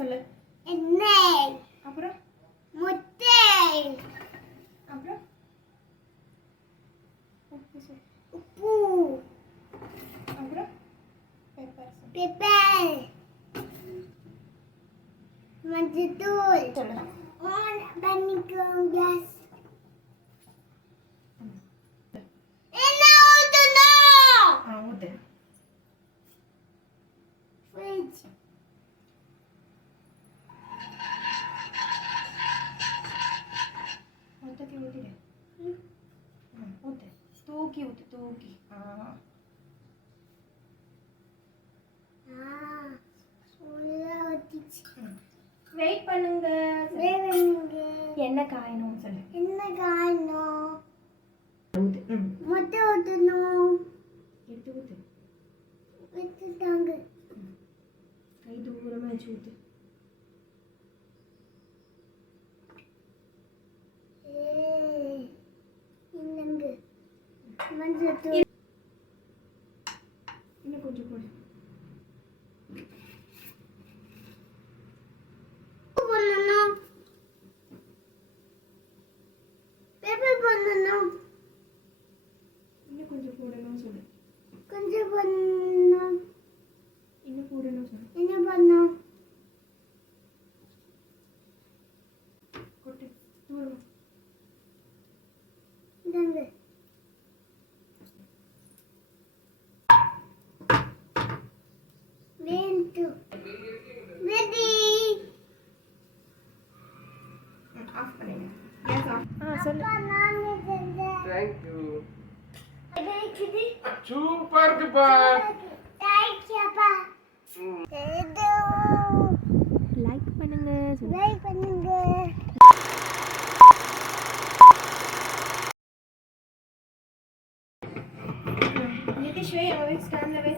சொல்லு. எண்ணெய். அப்புறம் முட்டை. அப்புறம் உப்பு. அப்புறம் பெப்பர். பெப்பர். மஞ்சத்தூள். சொல்லு. ஆன் பண்ணிக்கோங்க. என்ன ஊத்தணும்? ஊத்து. ஃப்ரிட்ஜ். மொத்தத்தையும் ஊத்திடு. ஊத்து. தூக்கி ஊத்து. தூக்கி. வெயிட் பண்ணுங்க. என்ன காயணும் சொல்லு. என்ன காயணும்? ஊத்து. முட்டை ஊத்தணும். எடுத்து ஊத்து. ஊத்திட்டாங்க. கை தூரமா வச்சு ஊத்து. இன்னங்க மஞ்சத்தூள். இன்னும் கொஞ்சம் போடு. பண்ணணும். பெப்பர் பண்ணணும். இன்னும் கொஞ்சம் போடணும் சொல்லு. கொஞ்சம் பண்ணணும். இன்னும் போடணும் சொல்லு. என்ன பண்ணணும்? கொட்டு. தூரமா. இந்தாங்க. ரெடி. ஆஃப் பண்ணிடு. Gas off. சொல்லு. நானே செஞ்சேன். Thank you. இது சூப்பர் இருக்குப்பா. தேங்க் யூ அப்பா. லைக் பண்ணுங்க. லைக் பண்ணுங்க. நிதிஷ் வை அவன் ஸ்டாண்ட்ல வை.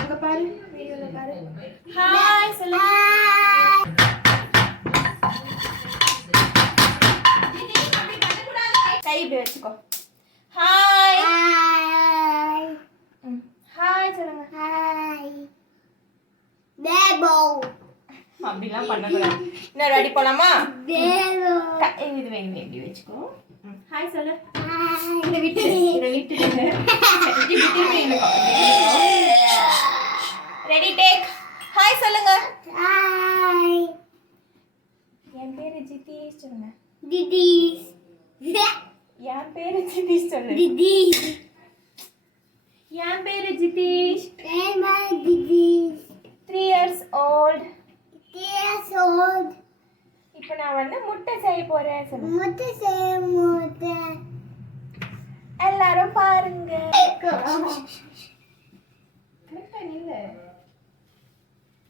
அங்க பாரு வீடியோல பாரு. ஹாய் சொல்லு. கை இப்படி வச்சுக்கோ. ஹாய். ஹாய். ஹாய் சொல்லுங்க. ஹாய். பேபோ. அப்படிலாம் பண்ணக்கூடாது. இன்னொரு வாட்டி போலாமா? பேபோ. இது வேணும் இப்படி வச்சுக்கோ. ஹாய் சொல்லு. ஹாய். இதை விட்டு ரெடி டேக். ஹாய் சொல்லுங்க. ஹாய். என் பேரு ஜிதீஷ் சொல்லுங்க. திதீஷ். என் பேரு ஜிதீஷ் சொல்லு. திதீஷ். என் பேரு ஜிதீஷ். ஏமா திதீஷ். 3 years old. Years old. இப்போ நான் வந்து முட்டை செய்ய போறேன் சொல்லு. முட்டை செய்ய முட்டை. எல்லாரும் பாருங்க. கரெக்டா நில்ல.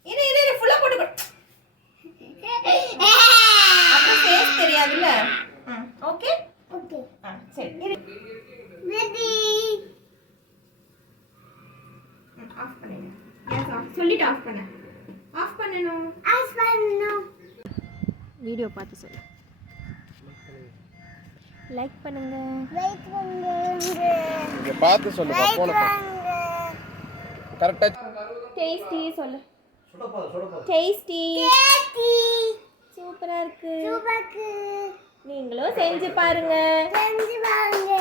இரு ஃபுல்லா போடு. அப்ப ஃபேஸ் தெரியாதுல்ல. Okay okay. சரி இரு. ரெடி. ஆஃப் பண்ணிடு. எஸ் ஆஃப் சொல்லிட்டு ஆஃப் பண்ணு. ஆஃப் பண்ணனும். ஆஃப் பண்ணனும். வீடியோ பார்த்து சொல்லு. லைக் பண்ணுங்க. லைக் பண்ணுங்க. இங்க பார்த்து சொல்லுப்பா போன் கரெக்ட்டா. டேஸ்டி சொல்லு. டேஸ்டி. டேஸ்டி. சூப்பரா இருக்கு. சூப்பரா இருக்கு. நீங்களும் செஞ்சு பாருங்க. செஞ்சு பாருங்க.